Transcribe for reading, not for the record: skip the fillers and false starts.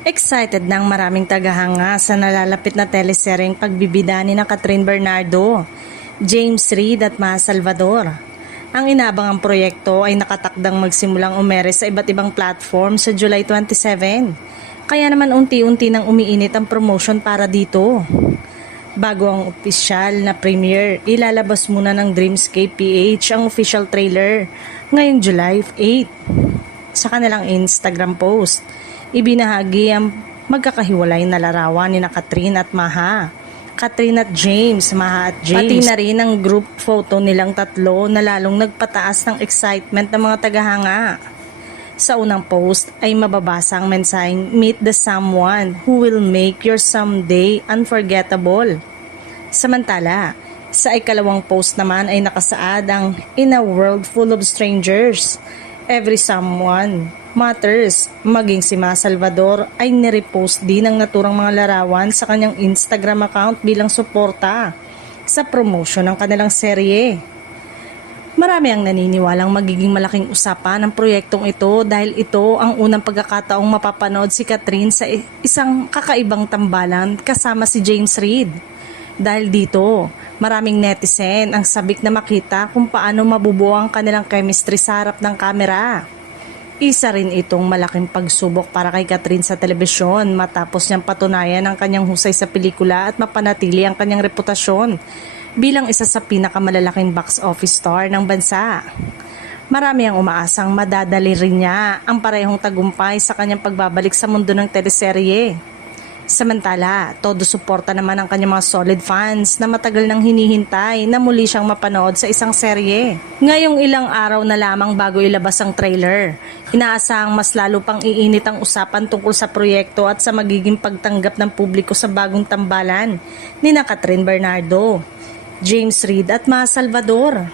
Excited na ang maraming tagahanga sa nalalapit na teleseryeng pagbibida ni Catherine Bernardo, James Reid at Maha Salvador. Ang inabangang proyekto ay nakatakdang magsimulang umere sa iba't ibang platform sa July 27. Kaya naman unti-unti nang umiinit ang promotion para dito. Bago ang opisyal na premiere, ilalabas muna ng Dreamscape PH ang official trailer ngayong July 8. Sa kanilang Instagram post, ibinahagi ang magkakahiwalay na larawan ni Catherine at Maha. Catherine at James, Maha at James. Pati na rin ang group photo nilang tatlo na lalong nagpataas ng excitement ng mga tagahanga. Sa unang post ay mababasa ang mensaheng meet the someone who will make your someday unforgettable. Samantala, sa ikalawang post naman ay nakasaad ang in a world full of strangers, every someone matters. Maging si Maha Salvador ay nirepost din ang naturang mga larawan sa kanyang Instagram account bilang suporta sa promotion ng kanilang serye. Marami ang naniniwalang magiging malaking usapan ang proyektong ito dahil ito ang unang pagkakataong mapapanood si Catherine sa isang kakaibang tambalan kasama si James Reid. Dahil dito, maraming netizen ang sabik na makita kung paano mabubuo ang kanilang chemistry sa harap ng kamera. Isa rin itong malaking pagsubok para kay Catherine sa telebisyon matapos niyang patunayan ang kanyang husay sa pelikula at mapanatili ang kanyang reputasyon bilang isa sa pinakamalalaking box office star ng bansa. Marami ang umaasang madadali rin niya ang parehong tagumpay sa kanyang pagbabalik sa mundo ng teleserye. Samantala, todo suporta naman ang kanyang mga solid fans na matagal nang hinihintay na muli siyang mapanood sa isang serye. Ngayong ilang araw na lamang bago ilabas ang trailer, inaasahang mas lalo pang iinit ang usapan tungkol sa proyekto at sa magiging pagtanggap ng publiko sa bagong tambalan ni Catherine Bernardo, James Reid at Maha Salvador.